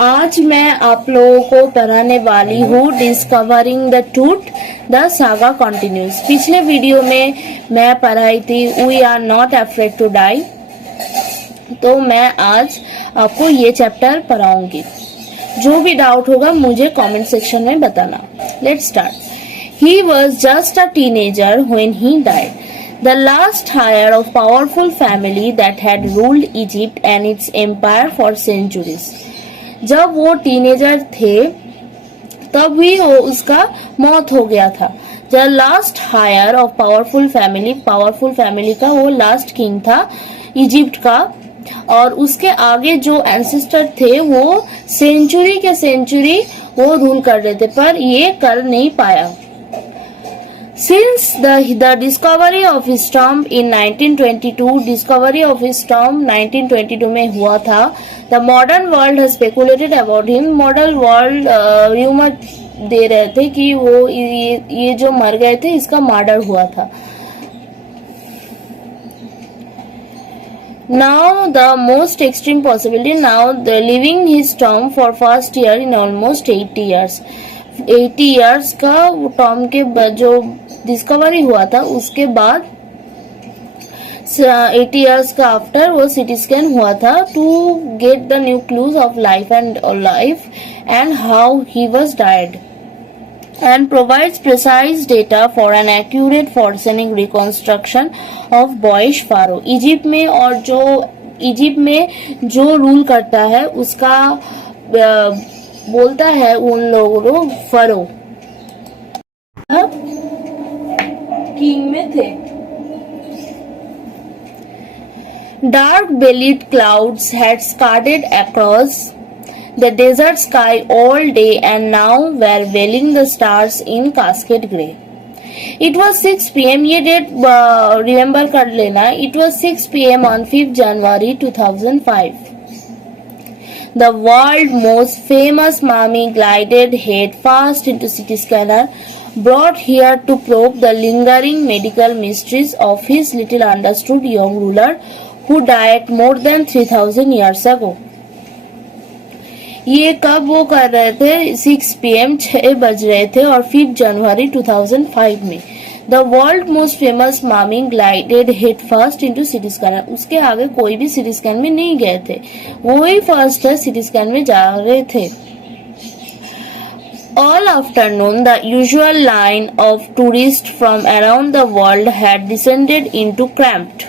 आज मैं आप लोगों को पढ़ाने वाली हूँ discovering the truth the saga continues. पिछले वीडियो में मैं पढ़ाई थी we are not afraid to die, तो मैं आज आपको ये चैप्टर पढ़ाऊंगी। जो भी डाउट होगा मुझे कमेंट सेक्शन में बताना। Let's start. He was just a teenager when he died. The last heir of powerful family that had ruled Egypt and its empire for centuries. जब वो टीनेजर थे तब ही उसका मौत हो गया था। The last heir of powerful family का वो लास्ट किंग था इजिप्ट का, और उसके आगे जो एंसेस्टर थे वो सेंचुरी के सेंचुरी वो रूल कर रहे थे, पर ये कर नहीं पाया। Since the discovery of his tomb in 1922, discovery of his tomb 1922 में हुआ था, the modern world has speculated about him. Modern world rumor दे रहे थे कि वो ये जो मर गए थे इसका मर्डर हुआ था। Now the most extreme possibility, now the living his tomb for first year in almost 80 years. 80 years का टॉम के जो डिस्कवरी हुआ था उसके बाद 80 years का आफ्टर वो सिटी स्कैन हुआ था to get the new clues of life and how he was died and provides precise data for an accurate forensic reconstruction of boyish pharaoh. Egypt में और जो इजिप्ट में जो रूल करता है उसका बोलता है उन लोगों को फरो किंग में थे। Dark bellied clouds had scudded across the desert sky all day and now were veiling the stars in cascade grey. It was 6 p.m. ये डेट रिमेम्बर कर लेना। It was 6 p.m. on 5th January 2005. The world's most famous mummy glided head first into city scanner, brought here to probe the lingering medical mysteries of his little understood young ruler who died more than 3000 years ago. ये कब वो कर रहे थे? 6 PM 6 बज रहे थे और 5 जनवरी 2005 में। The world most famous mummy glided head first into city scanner. उसके आगे कोई भी सिटी स्कैन में नहीं गए थे, वो ही फर्स्ट है सिटी स्कैन में जा रहे थे। All afternoon, the usual line of tourists from around the world had descended into cramped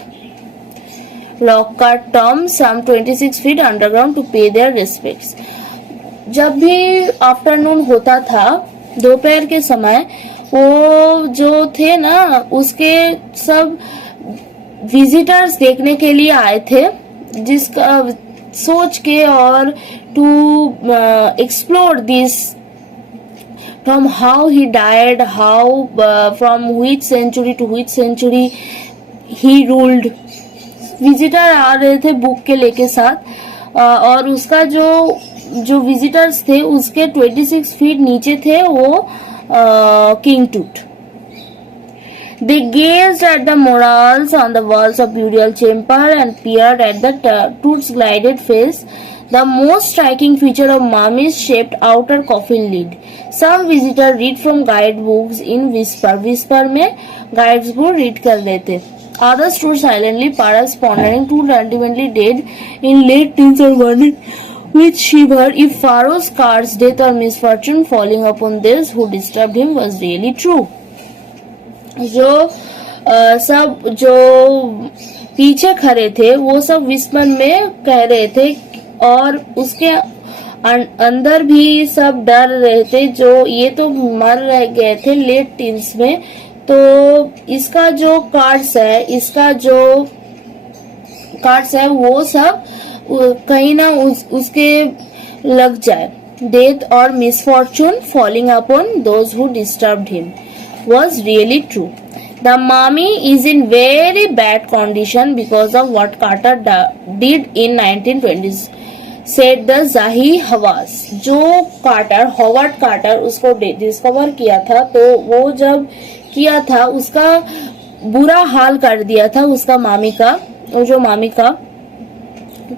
rock-cut tombs some 26 feet underground to pay their respects. जब भी आफ्टरनून होता था दोपहर के समय, वो जो थे ना उसके सब विजिटर्स देखने के लिए आए थे, जिसका सोच के और to explore this from how he died, how from which century to which century he ruled. Visitor आ रहे थे बुक के लेके साथ, और उसका जो विजिटर्स थे उसके 26 फीट नीचे थे वो किंग टूट। They gazed at the murals on the walls of burial chamber and peered at the Toot's glided face, the most striking feature of mummy's shaped outer coffin lid. Some visitors read from guidebooks in whisper. Whisper में guidebook read कर रहे थे. Others stood silently, perhaps pondering, too ultimately dead in late teens or wondered with shiver if Pharaoh's curse, death or misfortune falling upon those who disturbed him was really true. सब जो पीछे खड़े थे वो सब विस्मय में कह रहे थे, और उसके अंदर भी सब डर रहे थे। जो ये तो मर रह गए थे लेट टीन्स में, तो इसका जो कार्ड्स है वो सब कहीं ना उसके लग जाए। डेथ और misfortune falling upon those who disturbed him was really true. The mummy is in very bad condition because of what Carter did in 1920s, said the Zahi Hawass. जो हॉवर्ड कार्टर उसको discover किया था, तो वो जब किया था उसका बुरा हाल कर दिया था उसका मामी का, जो मामी का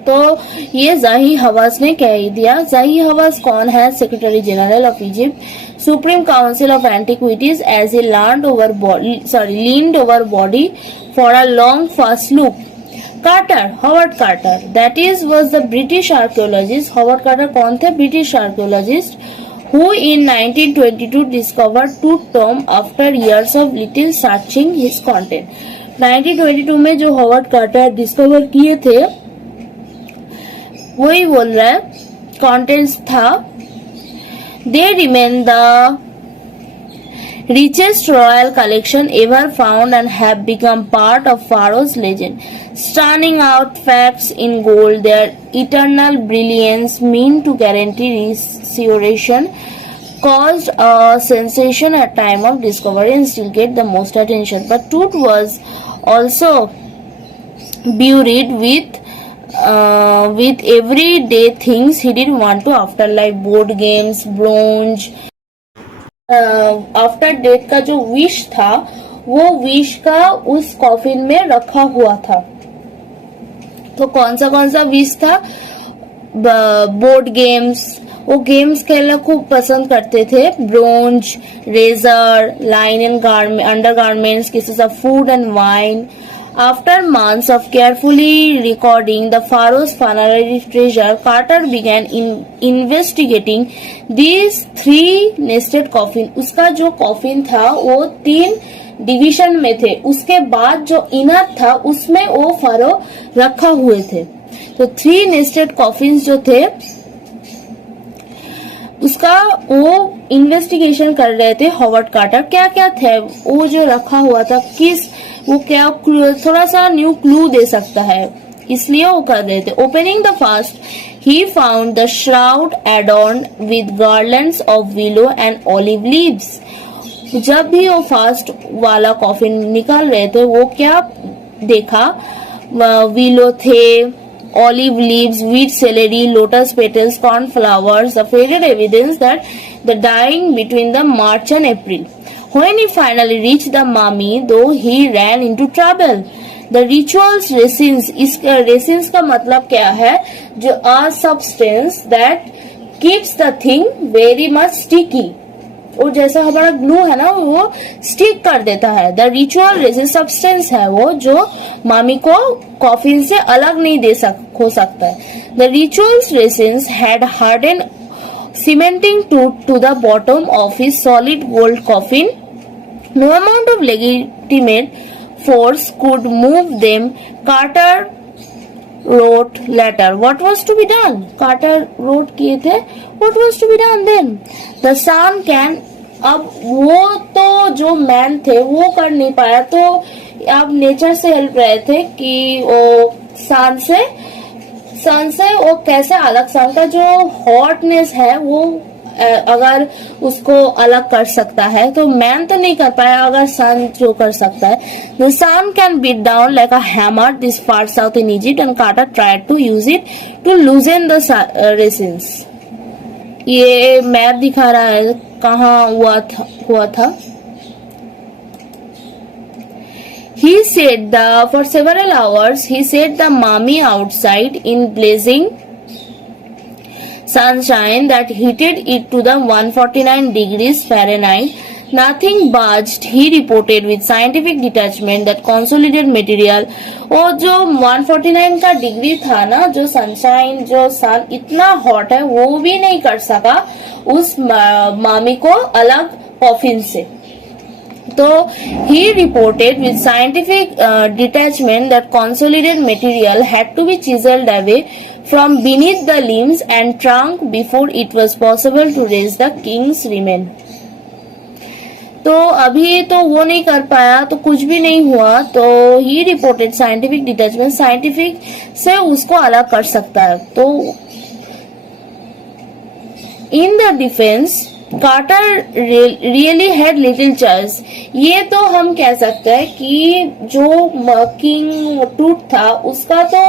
तो ये जाही हवास ने कह ही दिया। जाही हवास कौन है? Secretary general of Egypt, supreme council of antiquities, as a leaned over body for a long fast look. Carter, Howard Carter, that is was the British archaeologist. Howard Carter कौन थे? British archaeologist who in 1922 discovered two tombs after years of little searching his content. 1922 में जो Howard Carter discover किए थे वही बोल रहा है, कंटेंट्स था, they remain the richest royal collection ever found and have become part of Pharaoh's legend. Stunning out facts in gold, their eternal brilliance mean to guarantee restoration, caused a sensation at time of discovery and still get the most attention. But Tut was also buried with everyday things he didn't want to afterlife, board games, bronze. After death का जो wish था वो wish का उस coffin में रखा हुआ था। तो कौन सा विश था? बोर्ड गेम्स, वो गेम्स खेलना खूब पसंद करते थे। Bronze, razor, line and undergarments, pieces of food and wine. After months of carefully recording the Pharaoh's funerary treasure, Carter began investigating these three nested coffin. उसका जो कॉफिन था वो 3 डिवीजन में थे, उसके बाद जो इनर था उसमें वो फारो रखा हुए थे। तो 3 नेस्टेड कॉफिन जो थे उसका वो इन्वेस्टिगेशन कर रहे थे हॉवर्ड कार्टर। क्या क्या थे वो जो रखा हुआ था, किस वो क्या थोड़ा सा न्यू क्लू दे सकता है, इसलिए वो कर रहे थे। Opening the first he found the shroud adorned with garlands of willow and olive leaves. जब भी वो फर्स्ट वाला कॉफिन निकाल रहे थे वो क्या देखा? विलो थे, olive leaves, wheat celery, lotus petals, cornflowers, the faded evidence that the dying between the March and April. When he finally reached the mummy, though he ran into trouble. The rituals resins, इस resins का मतलब क्या है? जो a substance that keeps the thing very much sticky. वो जैसा हमारा glue है ना वो स्टिक कर देता है। द रिचुअल रेसिस्ट सब्सटेंस है वो जो मामी को कॉफिन से अलग नहीं हो सकता है। The rituals resins had harden cementing to the bottom of his solid gold coffin. No amount of legitimate force could move them. Carter wrote letter. What was to be done? Carter wrote किए थे what was to be done then? The sun can, अब वो तो जो man थे वो कर नहीं पाया, तो अब नेचर से हेल्प रहे थे कि वो सन से वो कैसे अलग, सन का जो हॉटनेस है वो अगर उसको अलग कर सकता है तो मैन तो नहीं कर पाया, अगर सन जो कर सकता है। The sun can beat down like a hammer this far south in Egypt and Carter tried to use it to loosen the resins. ये मैप दिखा रहा है कहाँ हुआ था। He said for several hours he set the mummy outside in blazing sunshine that heated it to the 149 degrees Fahrenheit. Nothing budged, he reported with scientific detachment that consolidated material. वो जो 149 का degree था ना, जो sunshine, जो सन इतना hot है वो भी नहीं कर सका उस मामी को अलग कॉफिन से। तो he reported with scientific detachment that consolidated material had to be chiseled away from beneath the limbs and trunk before it was possible to raise the king's remain. तो अभी तो वो नहीं कर पाया तो कुछ भी नहीं हुआ। तो he reported scientific detachment, scientific से उसको अलग कर सकता है। तो in the defence Carter really had little choice. ये तो हम कह सकते हैं कि जो किंग टूट था उसका तो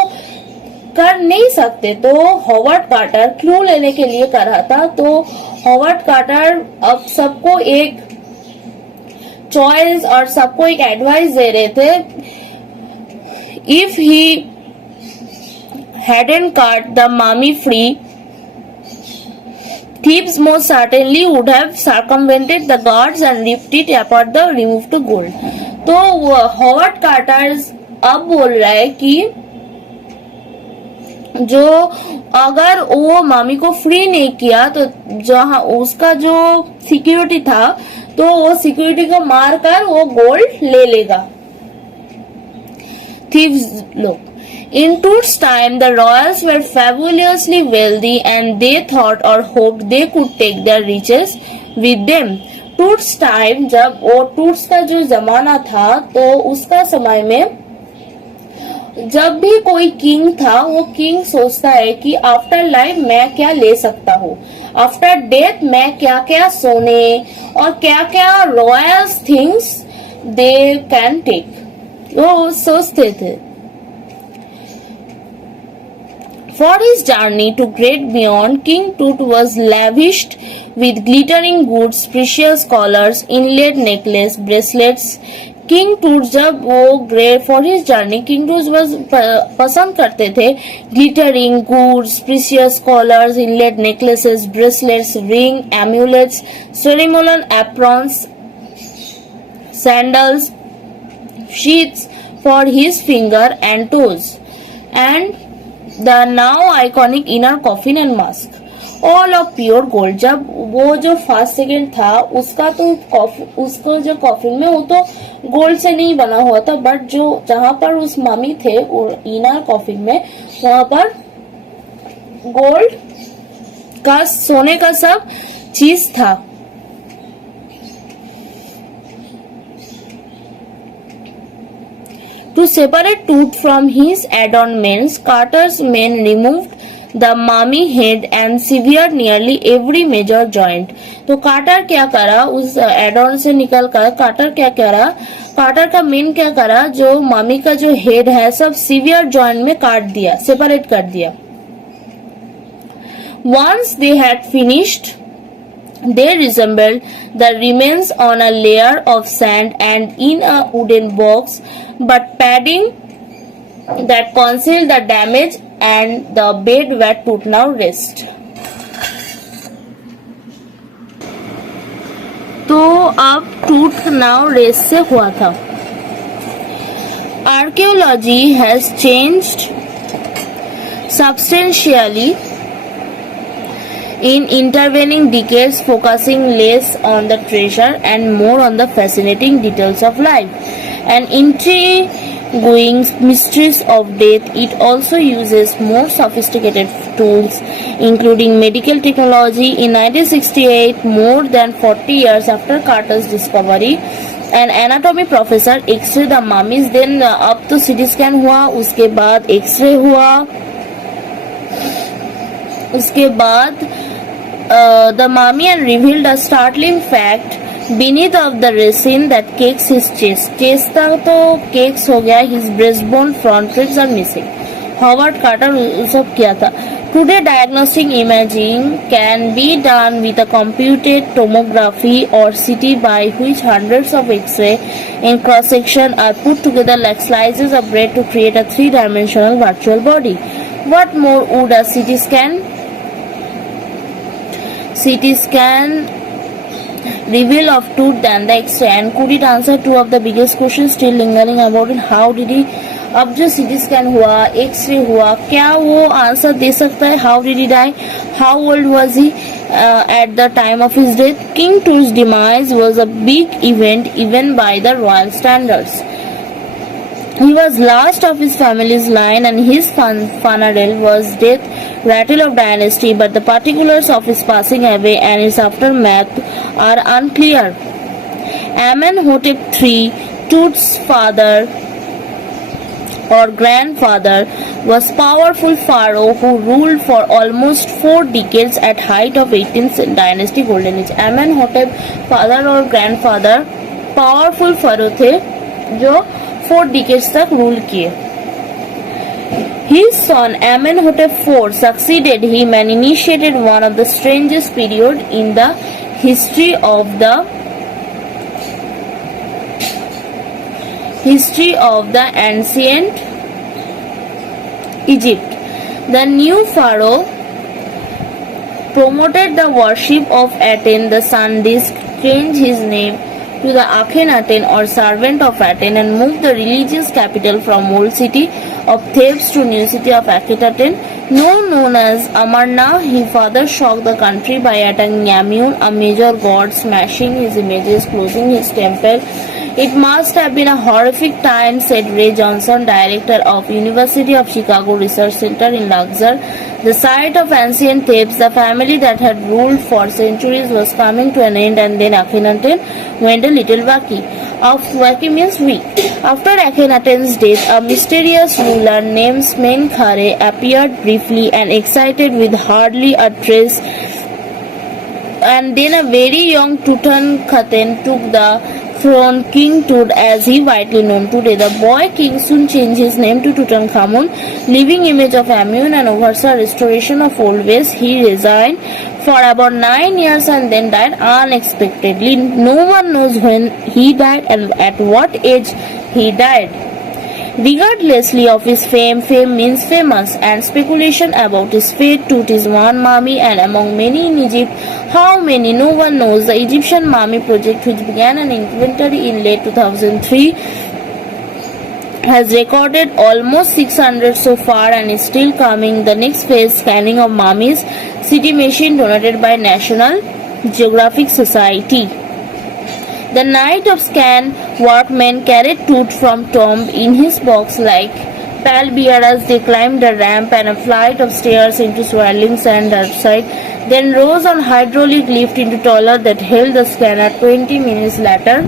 कर नहीं सकते, तो हॉवर्ड कार्टर क्लू लेने के लिए कर रहा था। तो हॉवर्ड कार्टर अब सबको एक चॉइस और सबको एक एडवाइस दे रहे थे। If he hadn't cut the mummy free, thieves most certainly would have circumvented the guards and ripped it apart the removed gold. तो हॉवर्ड कार्टर अब बोल रहा है कि जो अगर वो मामी को फ्री नहीं किया तो जहां उसका जो सिक्योरिटी था तो वो सिक्योरिटी को मारकर वो गोल्ड ले लेगा थीव्स लोग. In Toot's time, the royals were fabulously wealthy and they thought or hoped they could take their riches with them. Toot's time, जब वो टूट्स का जो जमाना था तो उसका समय में जब भी कोई किंग था वो किंग सोचता है कि आफ्टर लाइफ मैं क्या ले सकता हूँ, आफ्टर डेथ मैं क्या क्या सोने और क्या क्या royal things they can take, वो सोचते थे. For his journey to great beyond, King Tut was lavished with glittering goods, precious collars, inlaid necklace, bracelets. King Tut जब वो great for his journey, King Tut was पसंद करते थे glittering goods, precious collars, inlaid necklaces, bracelets, ring, amulets, ceremonial aprons, sandals, sheaths for his finger and toes, and the now iconic inner coffin and mask, all of pure gold. जब वो जो first second था उसका तो उसको जो coffin में वो तो गोल्ड से नहीं बना हुआ था, बट जो जहां पर उस मम्मी थे इनर कॉफिन में वहां पर गोल्ड का सोने का सब चीज था. To separate Toot from his adornments, Carter's men removed the mummy head and severed nearly every major joint. तो कार्टर क्या करा उस एडॉर्न से निकलकर कार्टर क्या करा, कार्टर का मेन क्या करा, जो मम्मी का जो हेड है सब सीवियर जॉइंट में काट दिया, सेपरेट कर दिया. Once they had finished, they resembled the remains on a layer of sand and in a wooden box, but padding that concealed the damage and the bed where Toot now rest. तो अब Toot now rest से हुआ था. Archaeology has changed substantially in intervening decades, focusing less on the treasure and more on the fascinating details of life and intriguing mysteries of death. It also uses more sophisticated tools, including medical technology. In 1968, more than 40 years after Carter's discovery, an anatomy professor X-ray the mummies. Then अब तो CT scan हुआ, उसके बाद X-ray हुआ, उसके बाद the mummy and revealed a startling fact beneath of the resin that cakes his chest. Chest तक तो cakes हो गया, his breastbone, front ribs are missing. Howard Carter सब किया था. Today, diagnostic imaging can be done with a computed tomography or CT, by which hundreds of X-ray in cross-section are put together like slices of bread to create a three-dimensional virtual body. What more would a CT scan reveal of Toot than the X-ray? And could it answer two of the biggest questions still lingering about it? How did he, अब जो CT scan हुआ, X-ray हुआ, क्या वो answer दे सकता है? How did he die? How old was he at the time of his death? King Toot's demise was a big event even by the royal standards. He was last of his family's line and his funeral was death rattle of dynasty, but the particulars of his passing away and its aftermath are unclear. Amenhotep III, Toot's father or grandfather, was powerful pharaoh who ruled for almost 4 decades at height of 18th dynasty golden age. Amenhotep father और grandfather powerful pharaoh थे जो 4 decades तक rule किए. His son Amenhotep IV succeeded him and initiated one of the strangest period in the history of the ancient Egypt. The new pharaoh promoted the worship of Aten, the sun disk, changed his name to the Akhenaten or servant of Aten, and moved the religious capital from old city of Thebes to new city of Akhetaten, now known as Amarna. He further shocked the country by attacking Amun, a major god, smashing his images, closing his temple. It must have been a horrific time, said Ray Johnson, director of University of Chicago Research Center in Luxor. The site of ancient Thebes, the family that had ruled for centuries, was coming to an end, and then Akhenaten went a little wacky. Wacky means weak. After Akhenaten's death, a mysterious ruler named Smenkhare appeared briefly and excited with hardly a trace, and then a very young Tutankhaten took the throne. King Tut, as he widely known today. The boy king soon changed his name to Tutankhamun, living image of Amun, and oversaw restoration of old ways. He resigned for about 9 years and then died unexpectedly. No one knows when he died and at what age he died. Regardlessly of his fame means famous, and speculation about his fate. Tut is one mummy and among many in Egypt. How many? No one knows. The Egyptian Mummy Project, which began an inventory in late 2003, has recorded almost 600 so far and is still coming. The next phase, scanning of mummies, city machine donated by National Geographic Society. The night of scan, workmen carried Tut from tomb in his box like pallbearers. They climbed a ramp and a flight of stairs into swirling sand outside, then rose on hydraulic lift into taller that held the scanner. 20 minutes later,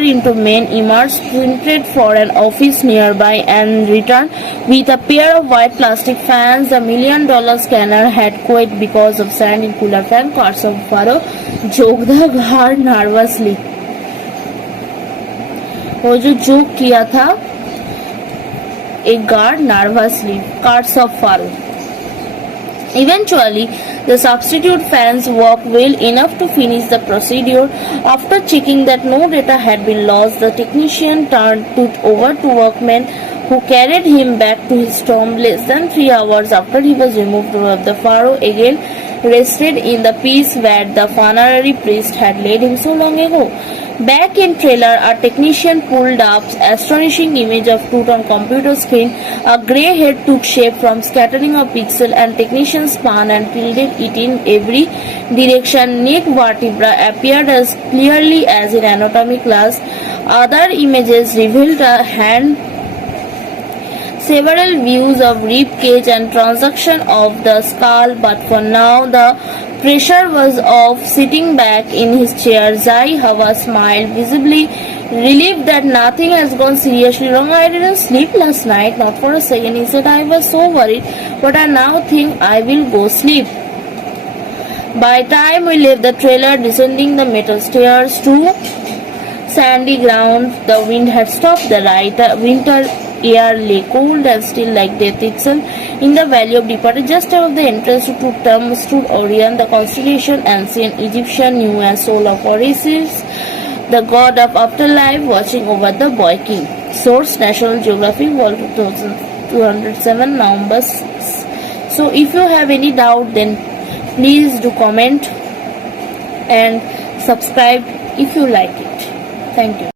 into men emerged, sprinted for an office nearby, and returned with a pair of white plastic fans. The $1 million scanner had quit because of sand in cooler fan. Cars of Pharaoh जोग the guard nervously. वो जो joke किया था एक guard nervously. Cars of Pharaoh. Eventually, the substitute fans worked well enough to finish the procedure. After checking that no data had been lost, the technician turned Tut over to workmen who carried him back to his tomb. Less than 3 hours after he was removed, the pharaoh again rested in the peace where the funerary priest had laid him so long ago. Back in trailer, a technician pulled up astonishing image of Tut on computer screen. A grey head took shape from scattering of pixel, and technician spun and tilted it in every direction. Neck vertebra appeared as clearly as in anatomy class. Other images revealed a hand, several views of rib cage and transaction of the skull, but for now the pressure was off. Sitting back in his chair, Zai Hawa smiled, visibly relieved that nothing has gone seriously wrong. I didn't sleep last night, not for a second. He said, I was so worried, but I now think I will go sleep. By the time we left the trailer, descending the metal stairs to sandy ground, the wind had stopped. The winter air lay cold and still like death itself. In the valley of departure, just above the entrance to Tut stood Orion, the constellation ancient Egyptian knew as soul of Osiris, the god of afterlife, watching over the boy king. Source: National Geographic, Vol. 2207, November 6. So if you have any doubt, then please do comment and subscribe if you like it. Thank you.